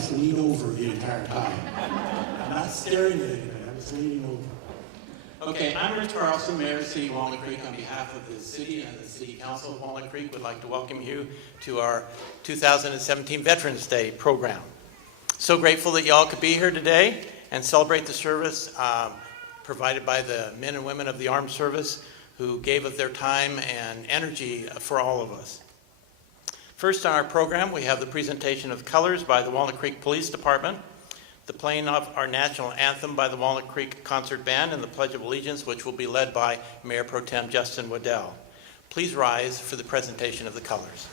just lean over the entire time. I'm not staring at anybody, I'm just leaning over. Okay, I'm Rich Carlson, Mayor of the City of Walnut Creek. On behalf of the city and the City Council of Walnut Creek, would like to welcome you to our 2017 Veterans Day program. So grateful that y'all could be here today and celebrate the service provided by the men and women of the armed service who gave of their time and energy for all of us. First on our program, we have the presentation of colors by the Walnut Creek Police Department, the playing of our national anthem by the Walnut Creek Concert Band, and the Pledge of Allegiance, which will be led by Mayor Pro Tem Justin Waddell. Please rise for the presentation of the colors.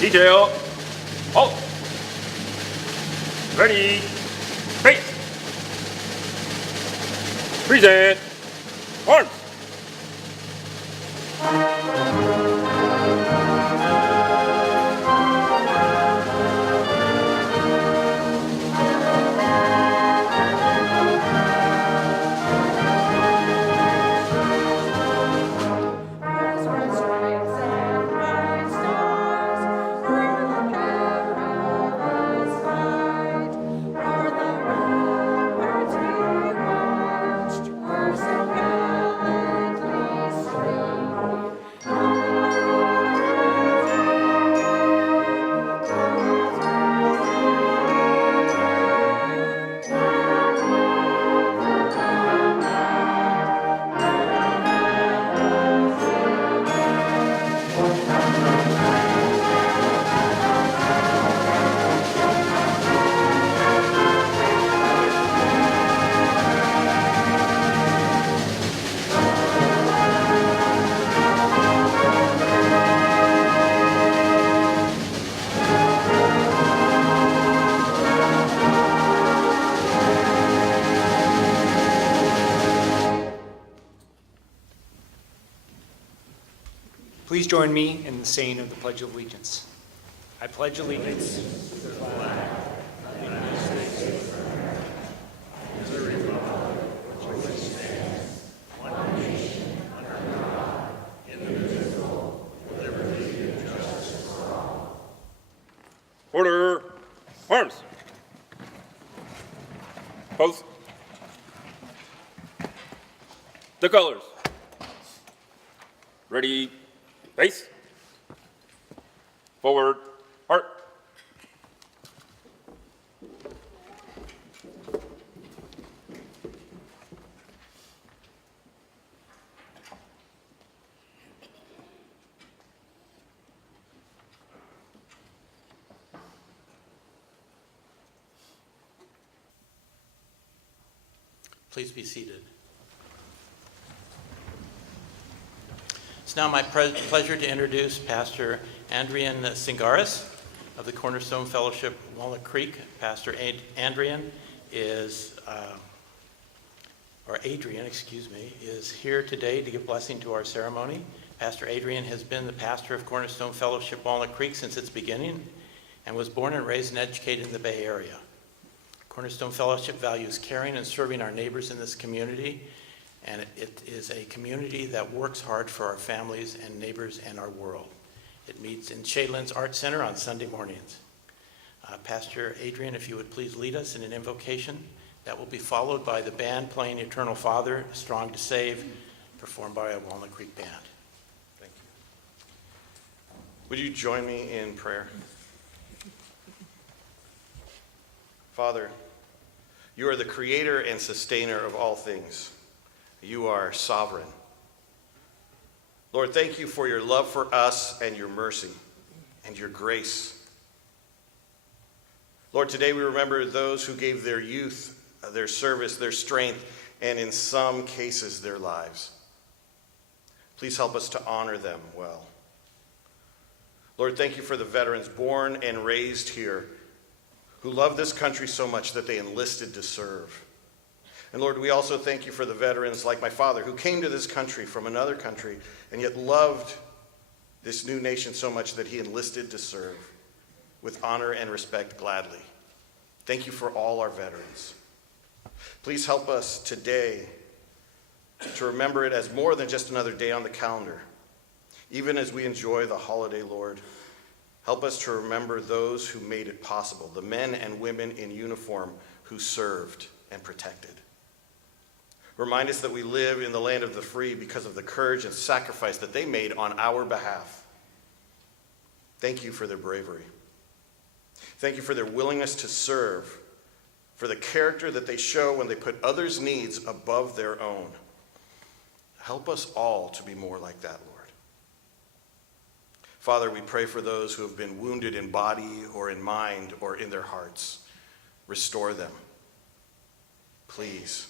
Detail, halt, ready, face, present, arms. Please join me in the saying of the Pledge of Allegiance. I pledge allegiance to the flag of the United States of America, and to the republic for which it stands, one nation, under God, indivisible, with liberty and justice for all. Order, arms. Both. The colors. Ready, face, forward, heart. Please be seated. It's now my pleasure to introduce Pastor Andrian Singaris of the Cornerstone Fellowship, Walnut Creek. Pastor Adrian is here today to give blessing to our ceremony. Pastor Adrian has been the pastor of Cornerstone Fellowship, Walnut Creek since its beginning and was born and raised and educated in the Bay Area. Cornerstone Fellowship values caring and serving our neighbors in this community, and it is a community that works hard for our families and neighbors and our world. It meets in Shadelands Art Center on Sunday mornings. Pastor Adrian, if you would please lead us in an invocation that will be followed by the band playing Eternal Father, Strong to Save, performed by a Walnut Creek band. Thank you. Would you join me in prayer? Father, you are the creator and sustainer of all things. You are sovereign. Lord, thank you for your love for us and your mercy and your grace. Lord, today we remember those who gave their youth, their service, their strength and in some cases their lives. Please help us to honor them well. Lord, thank you for the veterans born and raised here who love this country so much that they enlisted to serve. And Lord, we also thank you for the veterans like my father who came to this country from another country and yet loved this new nation so much that he enlisted to serve with honor and respect gladly. Thank you for all our veterans. Please help us today to remember it as more than just another day on the calendar. Even as we enjoy the holiday, Lord, help us to remember those who made it possible, the men and women in uniform who served and protected. Remind us that we live in the land of the free because of the courage and sacrifice that they made on our behalf. Thank you for their bravery. Thank you for their willingness to serve, for the character that they show when they put others' needs above their own. Help us all to be more like that, Lord. Father, we pray for those who have been wounded in body or in mind or in their hearts. Restore them. Please.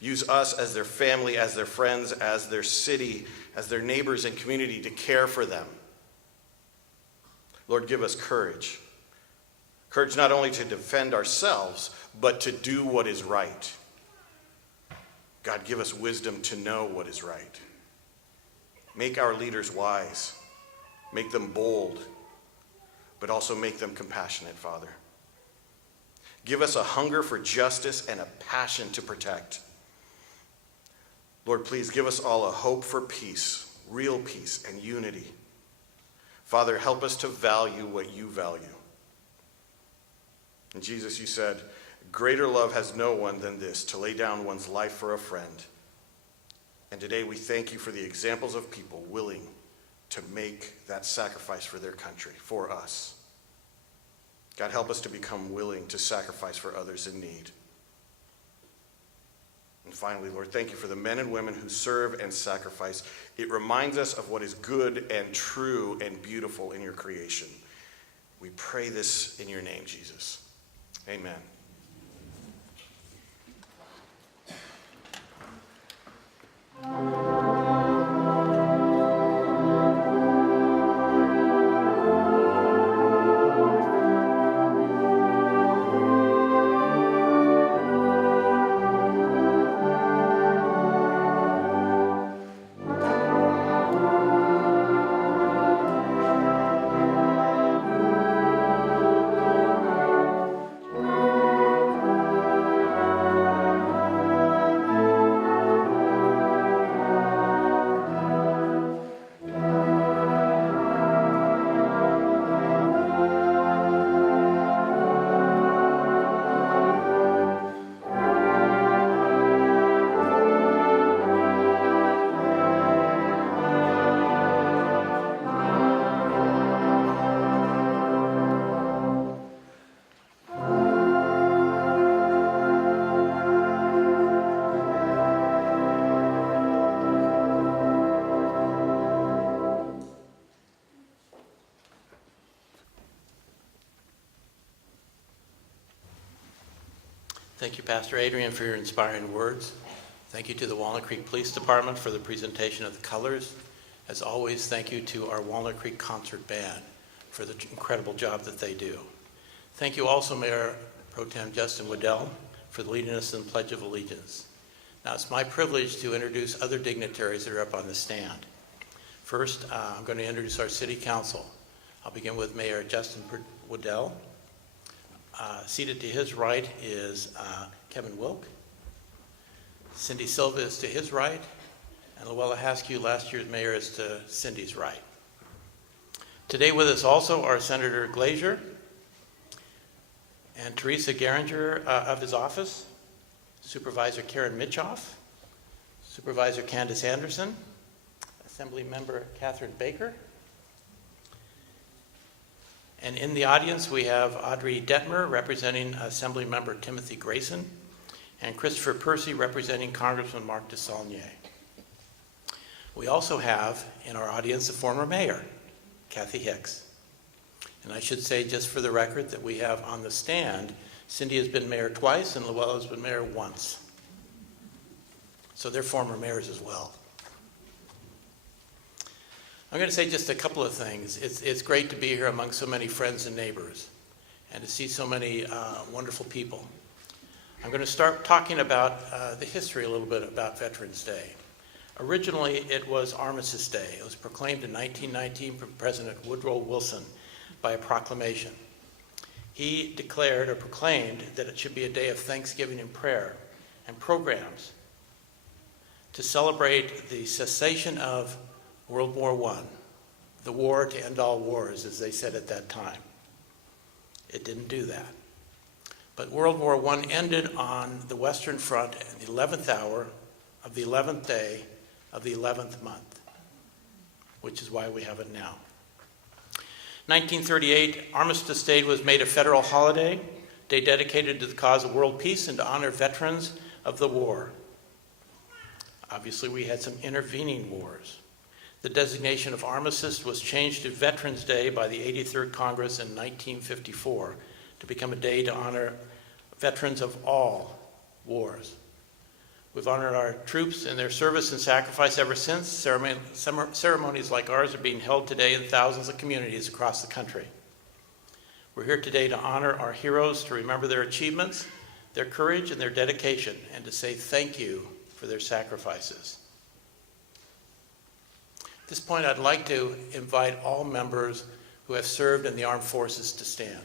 Use us as their family, as their friends, as their city, as their neighbors and community to care for them. Lord, give us courage. Courage not only to defend ourselves, but to do what is right. God, give us wisdom to know what is right. Make our leaders wise. Make them bold, but also make them compassionate, Father. Give us a hunger for justice and a passion to protect. Lord, please give us all a hope for peace, real peace and unity. Father, help us to value what you value. And Jesus, you said, greater love has no one than this, to lay down one's life for a friend. And today we thank you for the examples of people willing to make that sacrifice for their country, for us. God, help us to become willing to sacrifice for others in need. And finally, Lord, thank you for the men and women who serve and sacrifice. It reminds us of what is good and true and beautiful in your creation. We pray this in your name, Jesus. Amen. Thank you, Pastor Adrian, for your inspiring words. Thank you to the Walnut Creek Police Department for the presentation of the colors. As always, thank you to our Walnut Creek Concert Band for the incredible job that they do. Thank you also, Mayor Pro Tem Justin Waddell, for leading us in the Pledge of Allegiance. Now, it's my privilege to introduce other dignitaries that are up on the stand. First, I'm going to introduce our City Council. I'll begin with Mayor Justin Waddell. Seated to his right is Kevin Wilk. Cindy Silva is to his right, and Luella Haskew, last year's mayor, is to Cindy's right. Today with us also are Senator Glazier and Teresa Geringer of his office, Supervisor Karen Mitchoff, Supervisor Candace Anderson, Assembly Member Catherine Baker, and in the audience we have Audrey Detmer representing Assembly Member Timothy Grayson, and Christopher Percy representing Congressman Mark DeSaulnier. We also have in our audience the former mayor, Kathy Hicks. And I should say, just for the record, that we have on the stand, Cindy has been mayor twice and Luella has been mayor once. So they're former mayors as well. I'm going to say just a couple of things. It's great to be here among so many friends and neighbors and to see so many wonderful people. I'm going to start talking about the history a little bit about Veterans Day. Originally, it was Armistice Day. It was proclaimed in 1919 from President Woodrow Wilson by a proclamation. He declared or proclaimed that it should be a day of thanksgiving and prayer and programs to celebrate the cessation of World War I, the war to end all wars, as they said at that time. It didn't do that. But World War I ended on the Western Front in the 11th hour of the 11th day of the 11th month, which is why we have it now. 1938, Armistice Day was made a federal holiday, day dedicated to the cause of world peace and to honor veterans of the war. Obviously, we had some intervening wars. The designation of Armistice was changed to Veterans Day by the 83rd Congress in 1954 to become a day to honor veterans of all wars. We've honored our troops and their service and sacrifice ever since. Ceremonies like ours are being held today in thousands of communities across the country. We're here today to honor our heroes, to remember their achievements, their courage, and their dedication, and to say thank you for their sacrifices. At this point, I'd like to invite all members who have served in the armed forces to stand.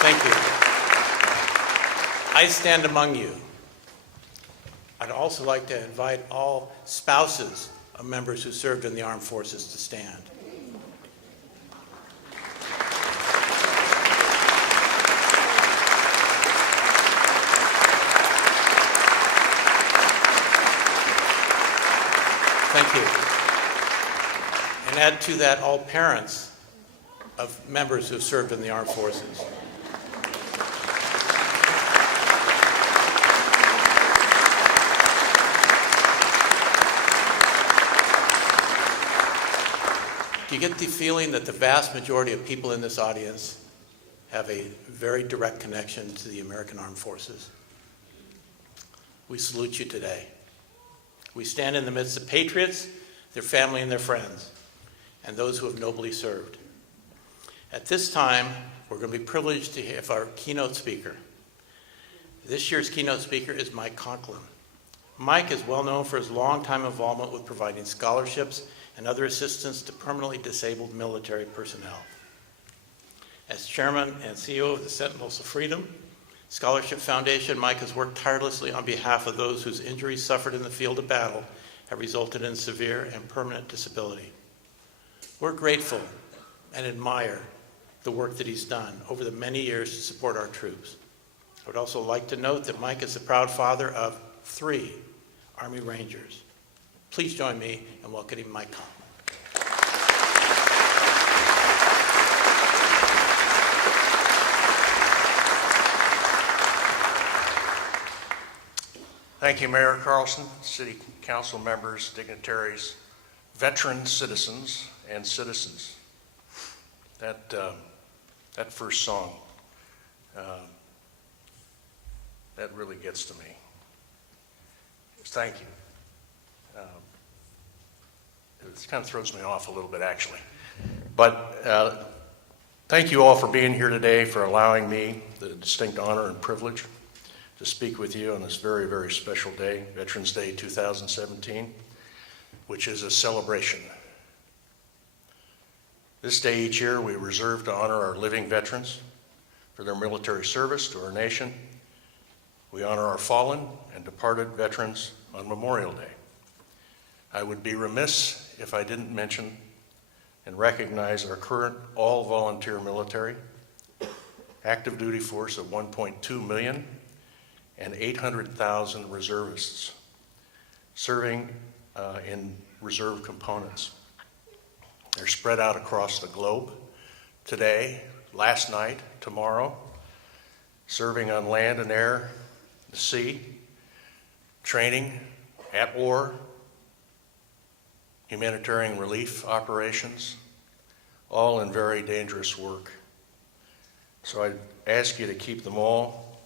Thank you. I stand among you. I'd also like to invite all spouses of members who served in the armed forces to stand. Thank you. And add to that all parents of members who have served in the armed forces. Do you get the feeling that the vast majority of people in this audience have a very direct connection to the American Armed Forces? We salute you today. We stand in the midst of patriots, their family and their friends, and those who have nobly served. At this time, we're going to be privileged to have our keynote speaker. This year's keynote speaker is Mike Conklin. Mike is well known for his long-time involvement with providing scholarships and other assistance to permanently disabled military personnel. As chairman and CEO of the Sentinels of Freedom Scholarship Foundation, Mike has worked tirelessly on behalf of those whose injuries suffered in the field of battle have resulted in severe and permanent disability. We're grateful and admire the work that he's done over the many years to support our troops. I would also like to note that Mike is the proud father of 3 Army Rangers. Please join me in welcoming Mike Conklin. Thank you, Mayor Carlson, City Council members, dignitaries, veteran citizens, and citizens. That first song, that really gets to me. Thank you. It kind of throws me off a little bit, actually. But thank you all for being here today, for allowing me the distinct honor and privilege to speak with you on this very, very special day, Veterans Day 2017, which is a celebration. This day each year we reserve to honor our living veterans for their military service to our nation. We honor our fallen and departed veterans on Memorial Day. I would be remiss if I didn't mention and recognize our current all-volunteer military, active duty force of 1.2 million, and 800,000 reservists serving in reserve components. They're spread out across the globe today, last night, tomorrow, serving on land and air, the sea, training at war, humanitarian relief operations, all in very dangerous work. So I ask you to keep them all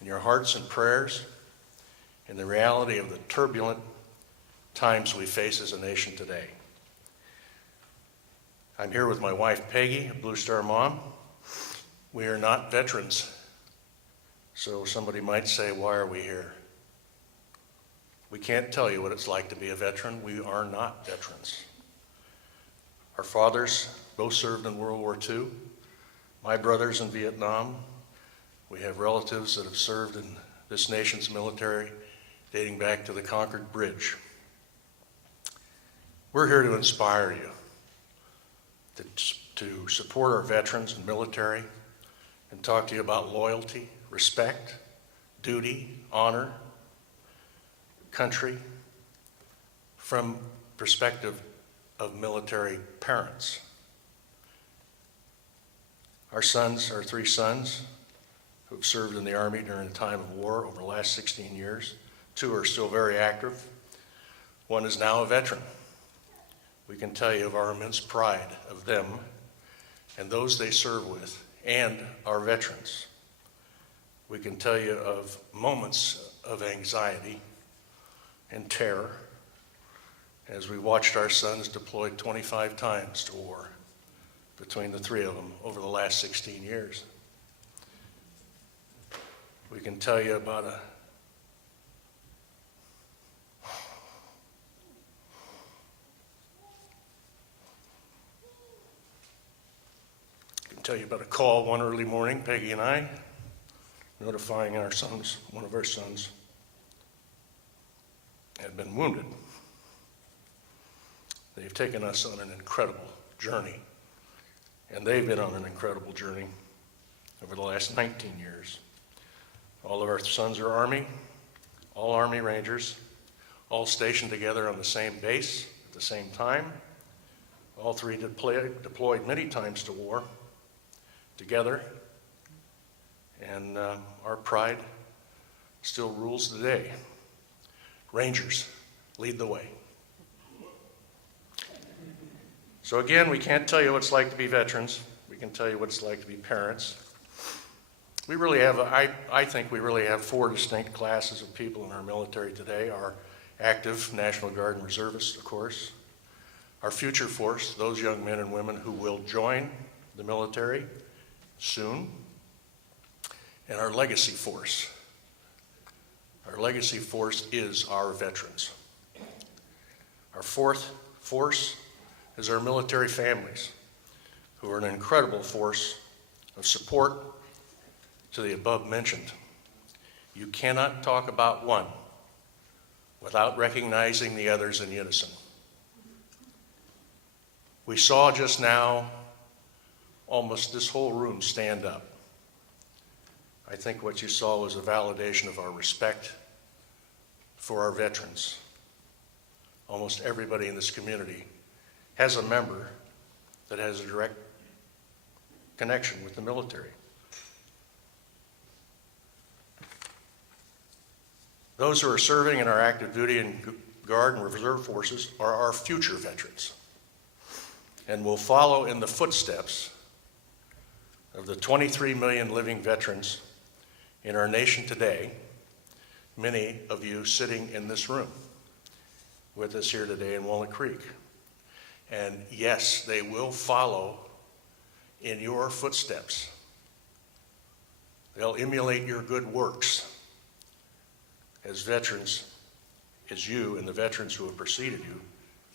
in your hearts and prayers in the reality of the turbulent times we face as a nation today. I'm here with my wife Peggy, a Blue Star mom. We are not veterans. So somebody might say, why are we here? We can't tell you what it's like to be a veteran. We are not veterans. Our fathers both served in World War II. My brother's in Vietnam. We have relatives that have served in this nation's military dating back to the Concord Bridge. We're here to inspire you to support our veterans and military and talk to you about loyalty, respect, duty, honor, country, from perspective of military parents. Our three sons, who have served in the Army during the time of war over the last 16 years. 2 are still very active. 1 is now a veteran. We can tell you of our immense pride of them and those they serve with and our veterans. We can tell you of moments of anxiety and terror as we watched our sons deployed 25 times to war between the 3 of them over the last 16 years. We can tell you about a call one early morning, Peggy and I, notifying one of our sons had been wounded. They've taken us on an incredible journey, and they've been on an incredible journey over the last 19 years. All of our sons are Army, all Army Rangers, all stationed together on the same base at the same time. All 3 deployed many times to war together, and our pride still rules the day. Rangers, lead the way. So again, we can't tell you what it's like to be veterans. We can tell you what it's like to be parents. We really have, I think we really have 4 distinct classes of people in our military today. Our active National Guard and reservists, of course. Our future force, those young men and women who will join the military soon. And our legacy force. Our legacy force is our veterans. Our 4th force is our military families, who are an incredible force of support to the above mentioned. You cannot talk about one without recognizing the others in unison. We saw just now almost this whole room stand up. I think what you saw was a validation of our respect for our veterans. Almost everybody in this community has a member that has a direct connection with the military. Those who are serving in our active duty and Guard and Reserve forces are our future veterans and will follow in the footsteps of the 23 million living veterans in our nation today, many of you sitting in this room with us here today in Walnut Creek. And yes, they will follow in your footsteps. They'll emulate your good works as veterans, as you and the veterans who have preceded you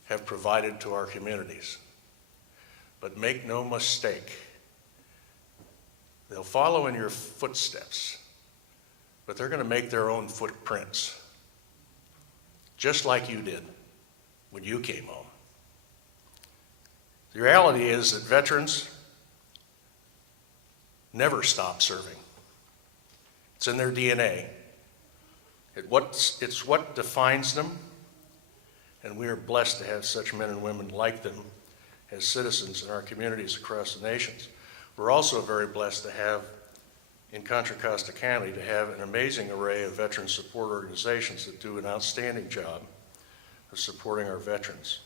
have provided to our communities. But make no mistake, they'll follow in your footsteps, but they're going to make their own footprints, just like you did when you came home. The reality is that veterans never stop serving. It's in their DNA. It's what defines them, and we are blessed to have such men and women like them as citizens in our communities across the nations. We're also very blessed to have in Contra Costa County to have an amazing array of veteran support organizations that do an outstanding job of supporting our veterans,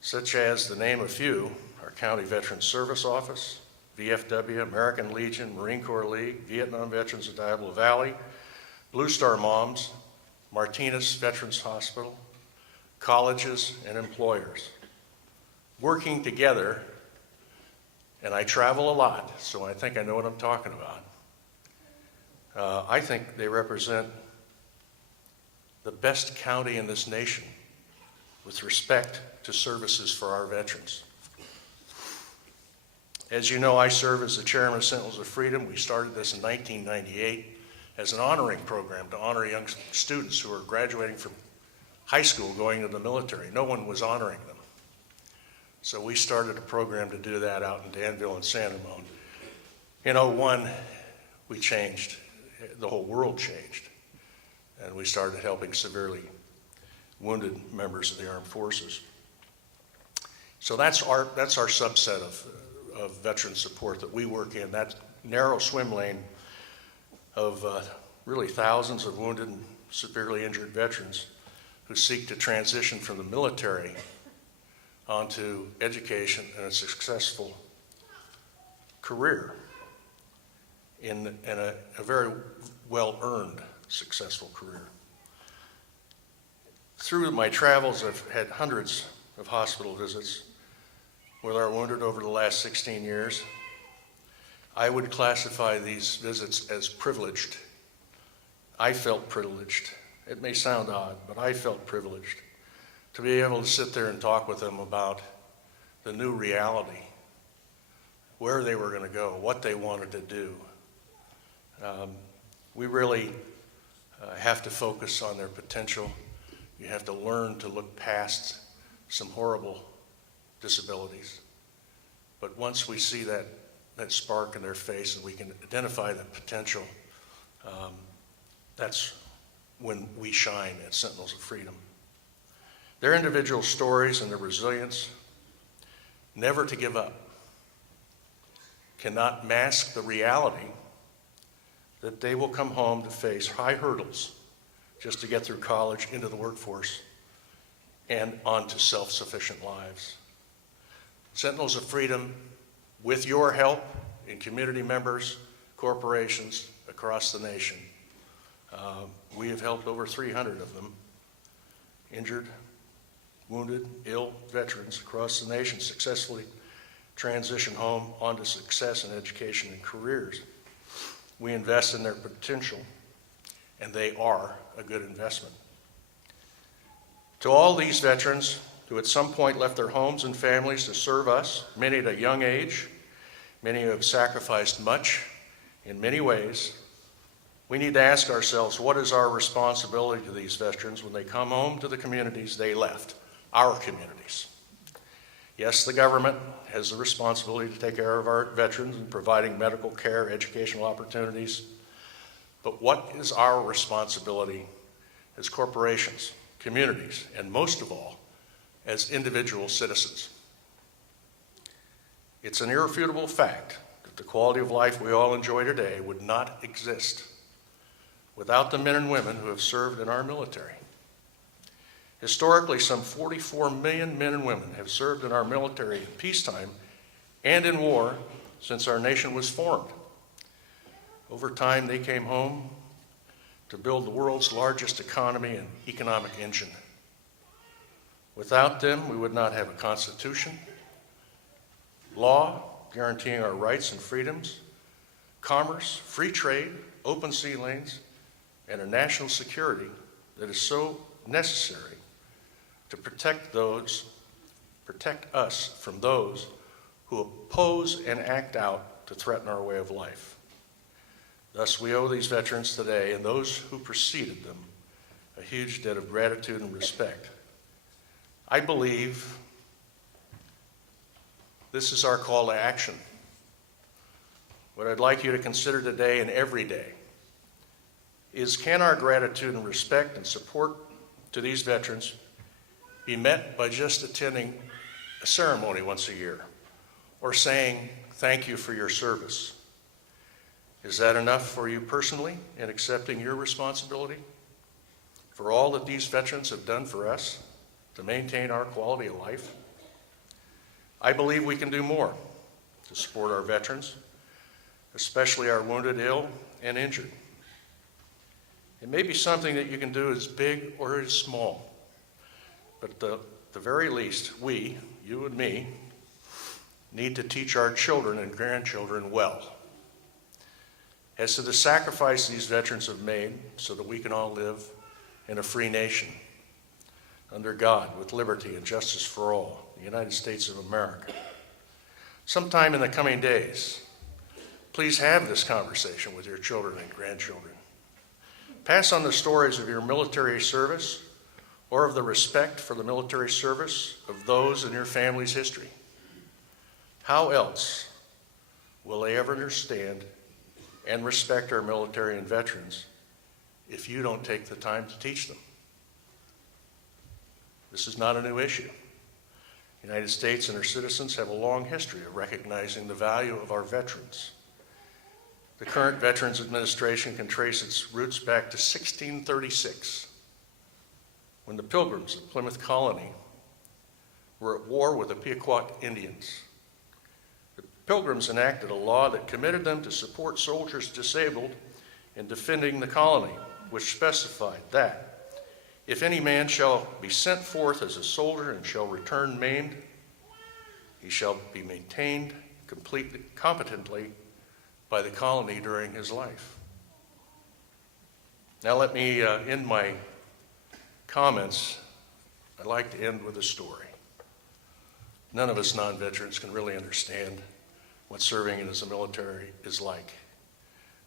such as, to name a few, our County Veterans Service Office, VFW, American Legion, Marine Corps League, Vietnam Veterans of Diablo Valley, Blue Star Moms, Martinez Veterans Hospital, colleges, and employers. Working together, and I travel a lot, so I think I know what I'm talking about. I think they represent the best county in this nation with respect to services for our veterans. As you know, I serve as the chairman of Sentinels of Freedom. We started this in 1998 as an honoring program to honor young students who are graduating from high school going to the military. No one was honoring them. So we started a program to do that out in Danville and San Ramon. In 2001, we changed. The whole world changed. And we started helping severely wounded members of the armed forces. So that's our subset of veteran support that we work in, that narrow swim lane of really thousands of wounded and severely injured veterans who seek to transition from the military onto education and a successful career in a very well-earned successful career. Through my travels, I've had hundreds of hospital visits with our wounded over the last 16 years. I would classify these visits as privileged. I felt privileged. It may sound odd, but I felt privileged to be able to sit there and talk with them about the new reality, where they were going to go, what they wanted to do. We really have to focus on their potential. You have to learn to look past some horrible disabilities. But once we see that spark in their face and we can identify that potential, that's when we shine at Sentinels of Freedom. Their individual stories and their resilience, never to give up, cannot mask the reality that they will come home to face high hurdles just to get through college, into the workforce, and onto self-sufficient lives. Sentinels of Freedom, with your help and community members, corporations across the nation, we have helped over 300 of them, injured, wounded, ill veterans across the nation successfully transition home onto success in education and careers. We invest in their potential, and they are a good investment. To all these veterans who at some point left their homes and families to serve us, many at a young age, many who have sacrificed much in many ways, we need to ask ourselves, what is our responsibility to these veterans when they come home to the communities they left, our communities? Yes, the government has the responsibility to take care of our veterans in providing medical care, educational opportunities. But what is our responsibility as corporations, communities, and most of all, as individual citizens? It's an irrefutable fact that the quality of life we all enjoy today would not exist without the men and women who have served in our military. Historically, some 44 million men and women have served in our military in peacetime and in war since our nation was formed. Over time, they came home to build the world's largest economy and economic engine. Without them, we would not have a constitution, law guaranteeing our rights and freedoms, commerce, free trade, open sea lanes, and a national security that is so necessary to protect us from those who oppose and act out to threaten our way of life. Thus, we owe these veterans today and those who preceded them a huge debt of gratitude and respect. I believe this is our call to action. What I'd like you to consider today and every day is, can our gratitude and respect and support to these veterans be met by just attending a ceremony once a year or saying thank you for your service? Is that enough for you personally in accepting your responsibility for all that these veterans have done for us to maintain our quality of life? I believe we can do more to support our veterans, especially our wounded, ill, and injured. It may be something that you can do as big or as small, but at the very least, we, you and me, need to teach our children and grandchildren well as to the sacrifice these veterans have made so that we can all live in a free nation under God with liberty and justice for all, the United States of America. Sometime in the coming days, please have this conversation with your children and grandchildren. Pass on the stories of your military service or of the respect for the military service of those in your family's history. How else will they ever understand and respect our military and veterans if you don't take the time to teach them? This is not a new issue. The United States and our citizens have a long history of recognizing the value of our veterans. The current Veterans Administration can trace its roots back to 1636, when the Pilgrims of Plymouth Colony were at war with the Pequot Indians. The Pilgrims enacted a law that committed them to support soldiers disabled in defending the colony, which specified that if any man shall be sent forth as a soldier and shall return maimed, he shall be maintained competently by the colony during his life. Now let me end my comments. I'd like to end with a story. None of us non-veterans can really understand what serving in the military is like.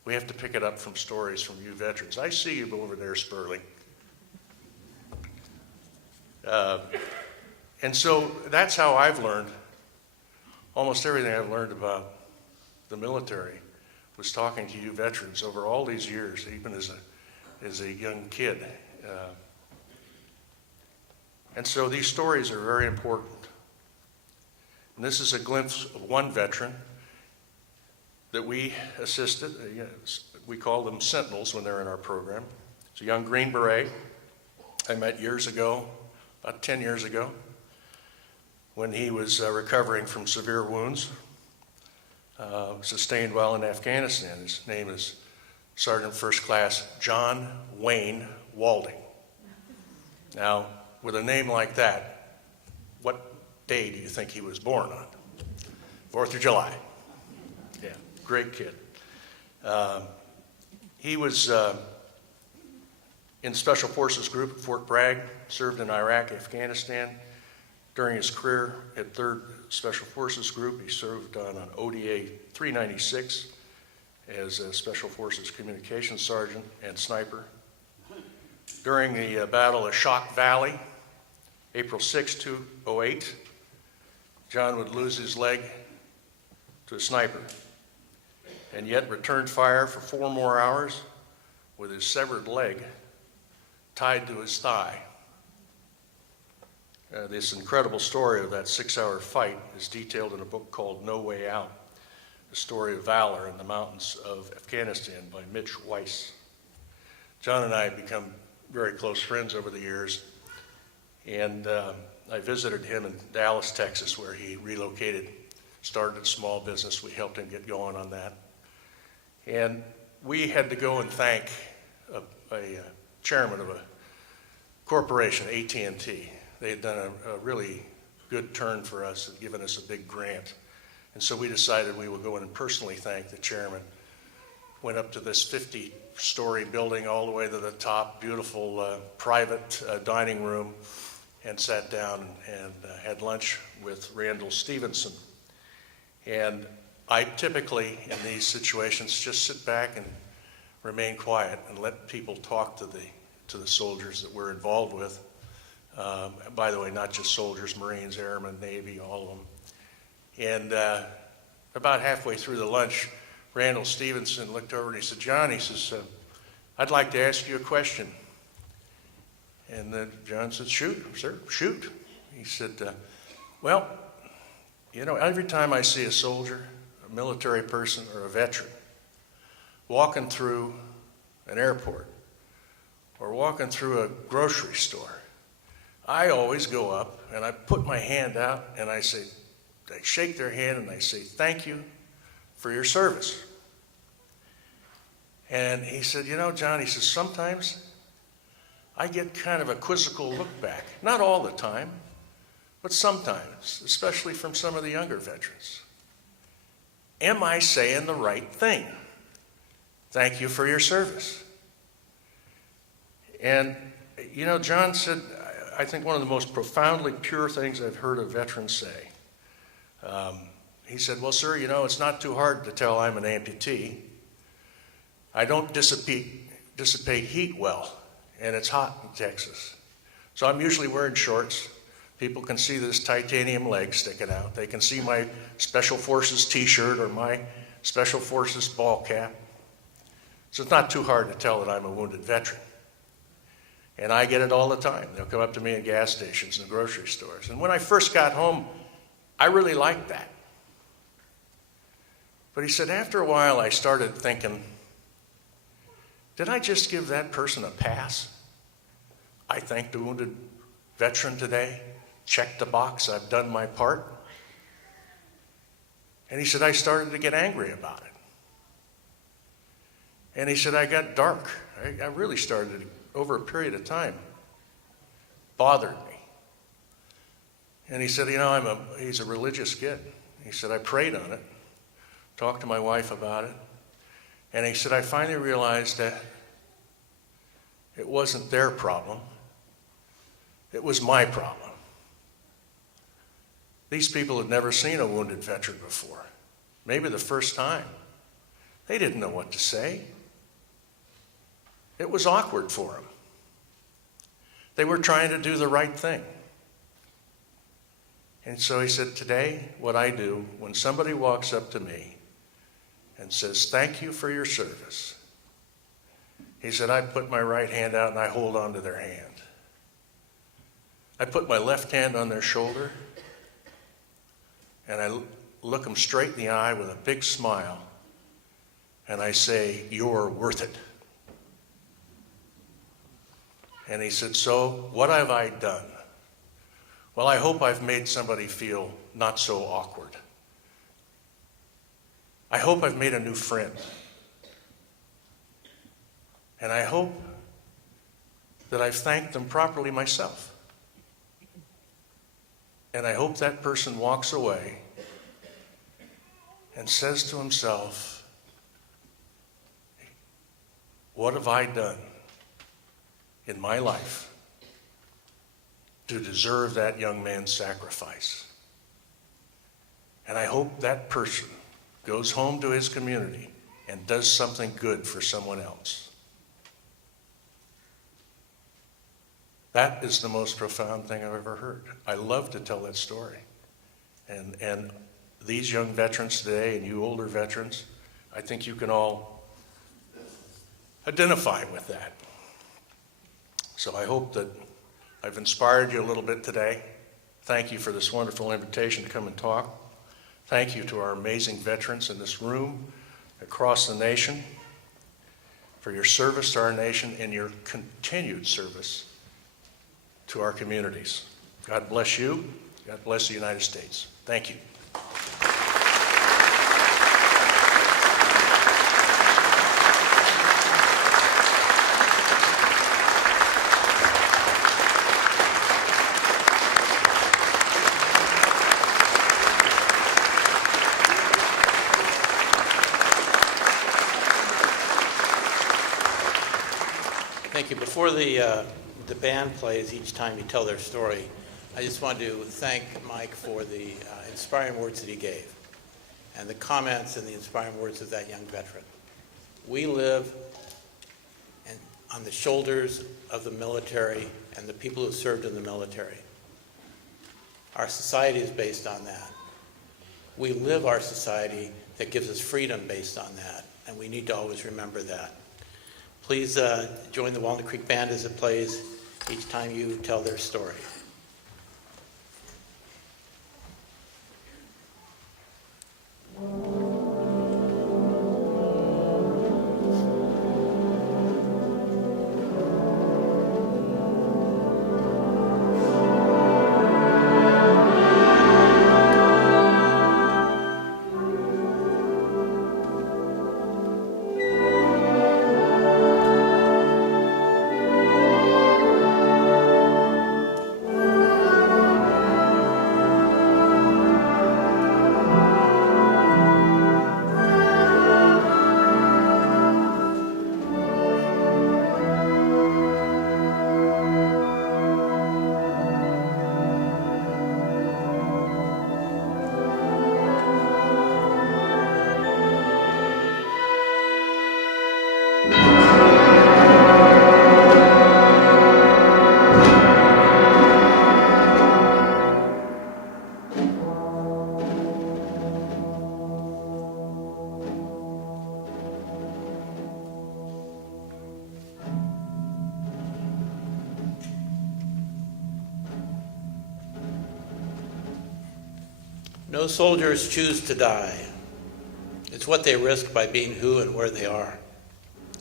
We have to pick it up from stories from you veterans. I see you over there, Sperling. And so that's how I've learned almost everything I've learned about the military was talking to you veterans over all these years, even as a young kid. And so these stories are very important. And this is a glimpse of one veteran that we assisted. We call them Sentinels when they're in our program. It's a young Green Beret I met years ago, about 10 years ago, when he was recovering from severe wounds sustained while in Afghanistan. His name is Sergeant First Class John Wayne Walding. Now, with a name like that, what day do you think he was born on? 4th of July. Yeah, great kid. He was in Special Forces Group at Fort Bragg, served in Iraq, Afghanistan. During his career at 3rd Special Forces Group, he served on an ODA 396 as a Special Forces Communications Sergeant and Sniper. During the Battle of Shock Valley, April 6, 2008, John would lose his leg to a sniper and yet returned fire for 4 more hours with his severed leg tied to his thigh. This incredible story of that 6-hour fight is detailed in a book called No Way Out, The Story of Valor in the Mountains of Afghanistan by Mitch Weiss. John and I have become very close friends over the years, and I visited him in Dallas, Texas, where he relocated, started a small business. We helped him get going on that. And we had to go and thank a chairman of a corporation, AT&T. They had done a really good turn for us, had given us a big grant. And so we decided we would go in and personally thank the chairman. Went up to this 50-story building all the way to the top, beautiful private dining room, and sat down and had lunch with Randall Stevenson. And I typically, in these situations, just sit back and remain quiet and let people talk to the soldiers that we're involved with. By the way, not just soldiers, Marines, Airmen, Navy, all of them. And about halfway through the lunch, Randall Stevenson looked over and he said, "John," he says, "I'd like to ask you a question." And then John said, "Shoot, sir, shoot." He said, "Well, you know, every time I see a soldier, a military person, or a veteran, walking through an airport or walking through a grocery store, I always go up and I put my hand out and I shake their hand and I say, thank you for your service. And he said, you know, John, he says, sometimes I get kind of a quizzical look back. Not all the time, but sometimes, especially from some of the younger veterans. Am I saying the right thing? Thank you for your service. And, you know, John said, I think one of the most profoundly pure things I've heard a veteran say. He said, well, sir, you know, it's not too hard to tell I'm an amputee. I don't dissipate heat well, and it's hot in Texas. So I'm usually wearing shorts. People can see this titanium leg sticking out. They can see my Special Forces t-shirt or my Special Forces ball cap. So it's not too hard to tell that I'm a wounded veteran. And I get it all the time. They'll come up to me in gas stations and grocery stores. And when I first got home, I really liked that. But he said, after a while, I started thinking, did I just give that person a pass? I thanked a wounded veteran today, checked the box, I've done my part. And he said, I started to get angry about it. And he said, I got dark. I really started, over a period of time, bothered me. And he said, you know, he's a religious kid. He said, I prayed on it, talked to my wife about it. And he said, I finally realized that it wasn't their problem. It was my problem. These people had never seen a wounded veteran before, maybe the first time. They didn't know what to say. It was awkward for them. They were trying to do the right thing. And so he said, today, what I do, when somebody walks up to me and says, thank you for your service, he said, I put my right hand out and I hold on to their hand. I put my left hand on their shoulder and I look them straight in the eye with a big smile and I say, you're worth it. And he said, so what have I done? Well, I hope I've made somebody feel not so awkward. I hope I've made a new friend. And I hope that I've thanked them properly myself. And I hope that person walks away and says to himself, what have I done in my life to deserve that young man's sacrifice? And I hope that person goes home to his community and does something good for someone else. That is the most profound thing I've ever heard. I love to tell that story. And these young veterans today and you older veterans, I think you can all identify with that. So I hope that I've inspired you a little bit today. Thank you for this wonderful invitation to come and talk. Thank you to our amazing veterans in this room, across the nation, for your service to our nation and your continued service to our communities. God bless you. God bless the United States. Thank you. Thank you. Before the band plays each time you tell their story, I just want to thank Mike for the inspiring words that he gave and the comments and the inspiring words of that young veteran. We live on the shoulders of the military and the people who served in the military. Our society is based on that. We live our society that gives us freedom based on that, and we need to always remember that. Please join the Walnut Creek Band as it plays each time you tell their story. No soldiers choose to die. It's what they risk by being who and where they are.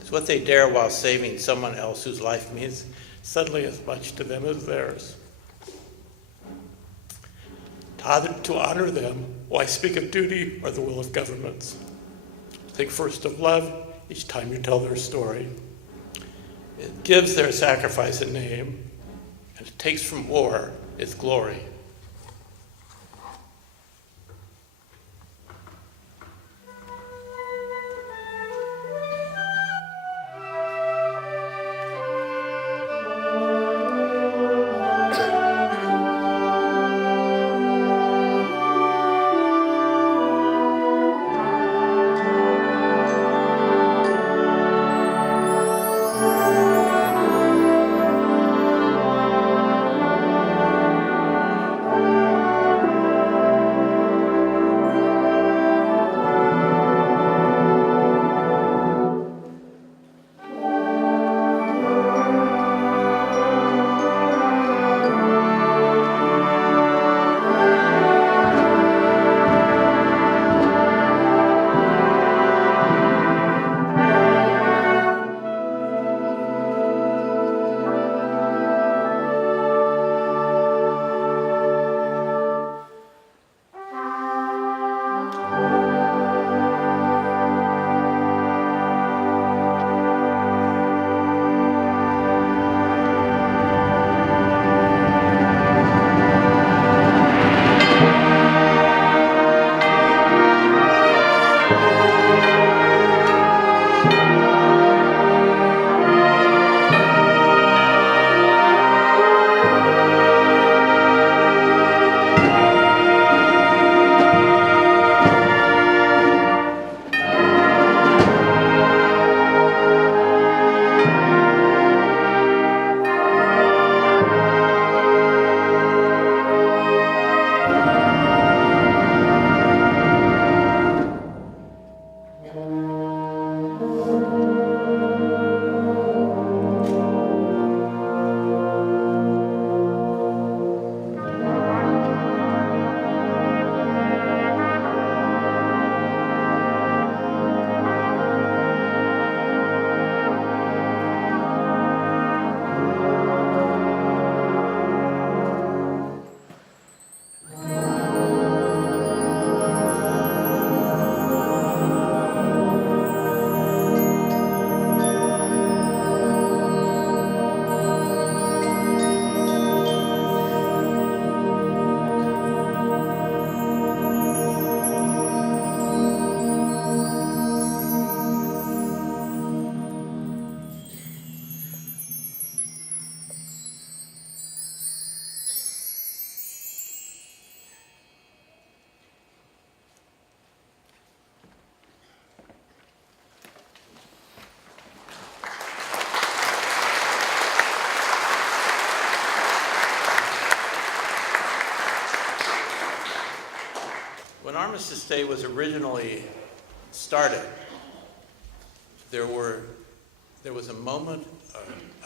It's what they dare while saving someone else whose life means suddenly as much to them as theirs. To honor them, why speak of duty or the will of governments? Think first of love each time you tell their story. It gives their sacrifice a name, and it takes from war its glory. When Armistice Day was originally started, there was a moment,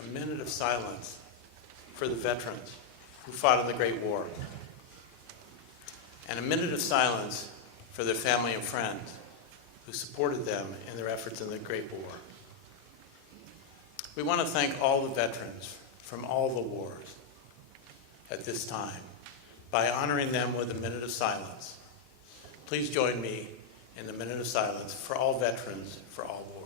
a minute of silence for the veterans who fought in the Great War, and a minute of silence for their family and friends who supported them in their efforts in the Great War. We want to thank all the veterans from all the wars at this time by honoring them with a minute of silence. Please join me in the minute of silence for all veterans, for all wars.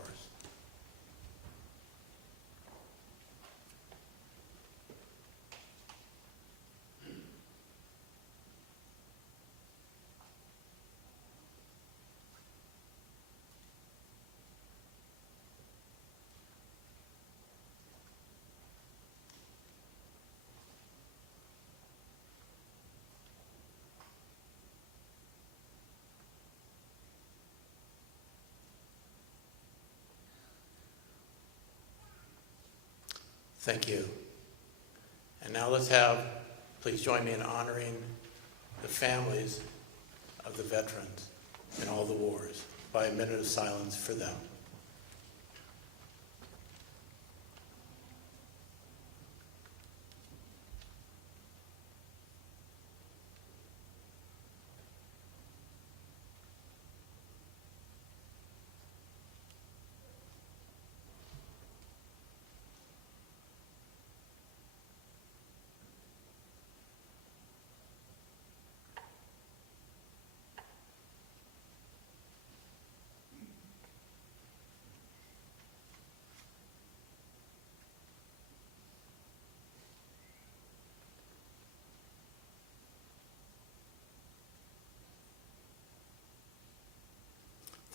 Thank you. And now please join me in honoring the families of the veterans in all the wars by a minute of silence for them.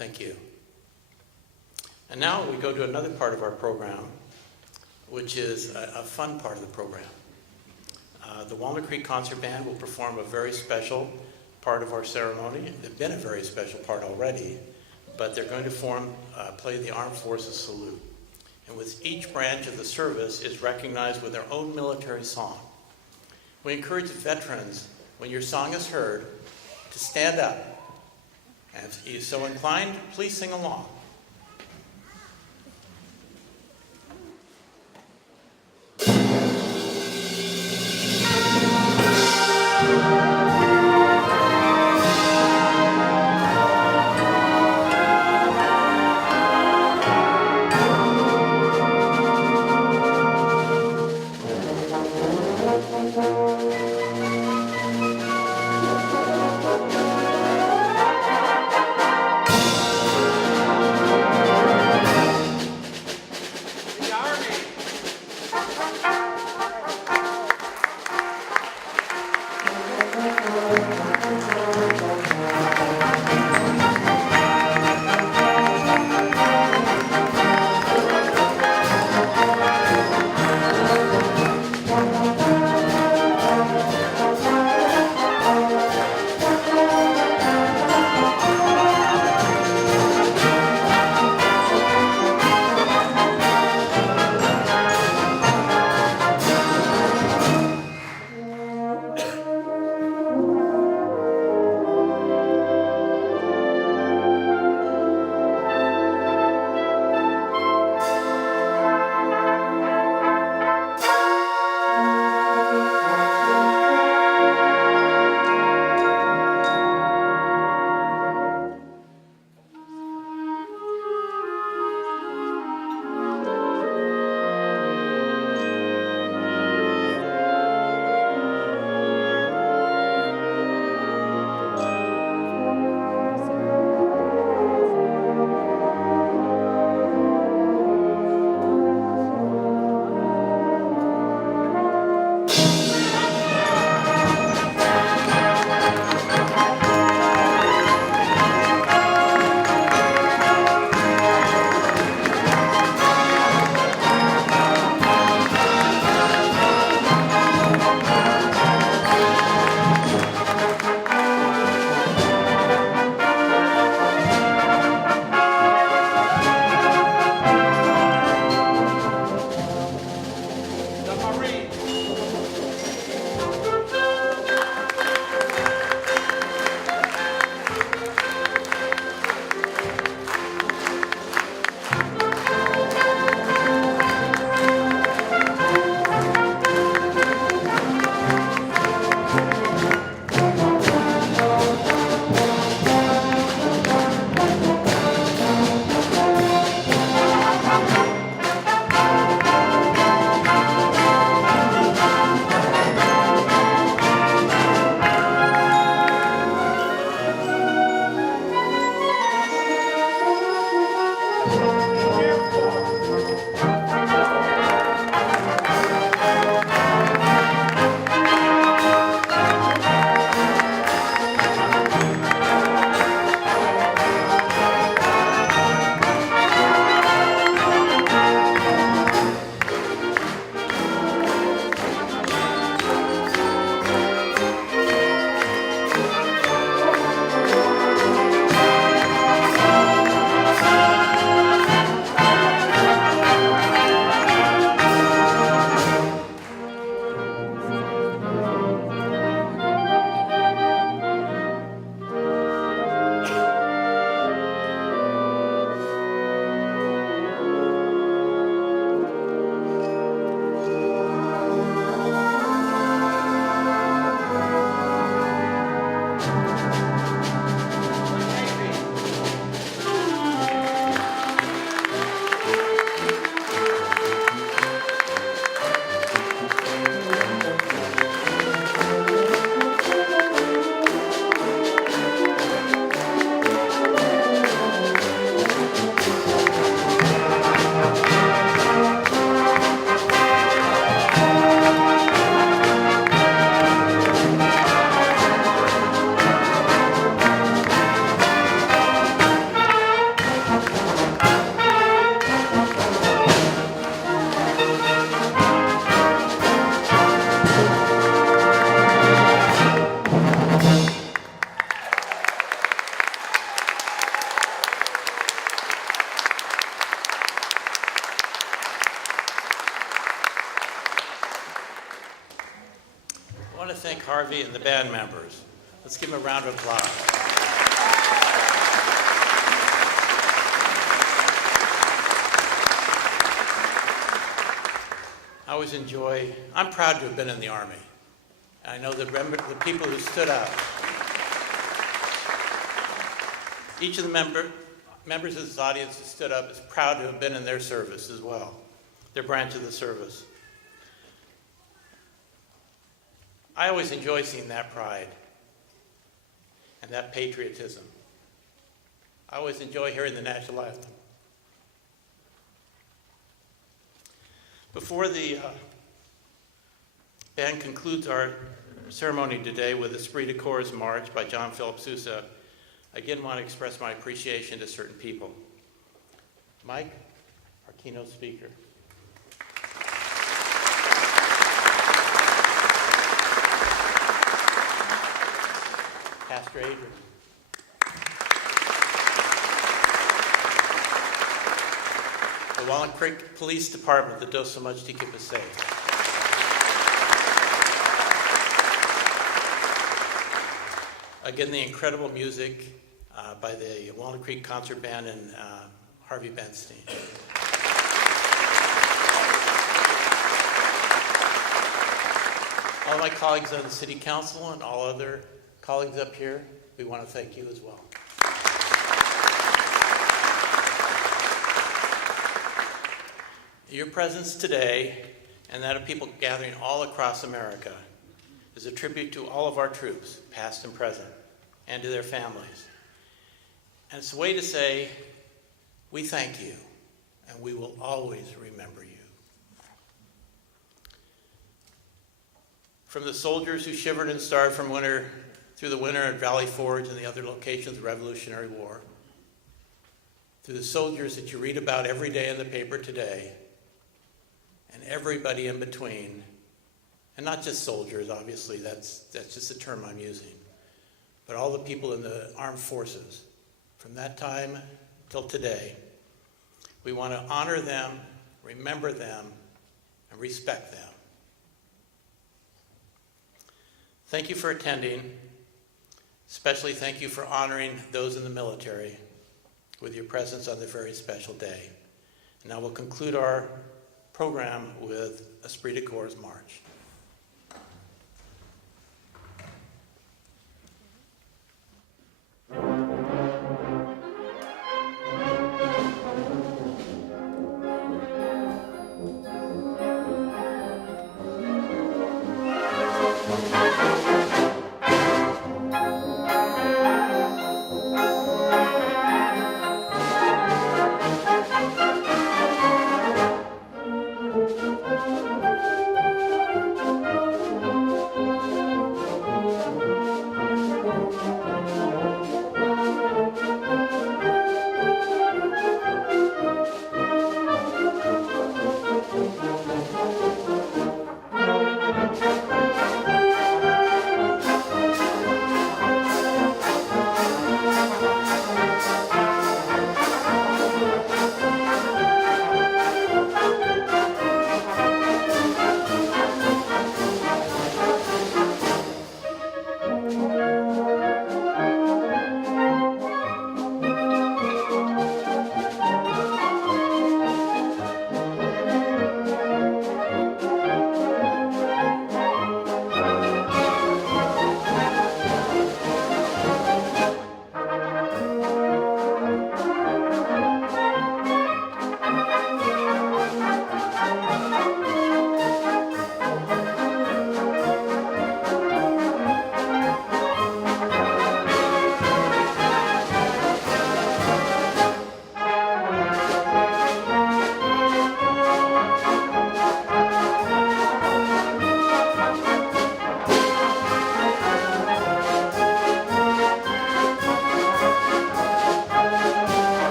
Thank you. And now we go to another part of our program, which is a fun part of the program. The Walnut Creek Concert Band will perform a very special part of our ceremony. They've been a very special part already, but they're going to play the Armed Forces Salute. And with each branch of the service is recognized with their own military song. We encourage veterans, when your song is heard, to stand up. And if you're so inclined, please sing along. thank Harvey and the band members. Let's give them a round of applause. I always enjoy, I'm proud to have been in the Army. I know that the people who stood up, each of the members of this audience who stood up is proud to have been in their service as well, their branch of the service. I always enjoy seeing that pride and that patriotism. I always enjoy hearing the national anthem. Before the band concludes our ceremony today with Esprit de Corps March by John Philip Sousa, I again want to express my appreciation to certain people. Mike, our keynote speaker. Pastor Adrian. The Walnut Creek Police Department that does so much to keep us safe. Again, the incredible music by the Walnut Creek Concert Band and Harvey Benstein. All my colleagues on the City Council and all other colleagues up here, we want to thank you as well. Your presence today and that of people gathering all across America is a tribute to all of our troops, past and present, and to their families. And it's a way to say, we thank you, and we will always remember you. From the soldiers who shivered and starved through the winter at Valley Forge and the other locations of the Revolutionary War, to the soldiers that you read about every day in the paper today, and everybody in between, and not just soldiers, obviously, that's just a term I'm using, but all the people in the armed forces, from that time till today, we want to honor them, remember them, and respect them. Thank you for attending. Especially thank you for honoring those in the military with your presence on this very special day. And now we'll conclude our program with Esprit de Corps March.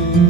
day.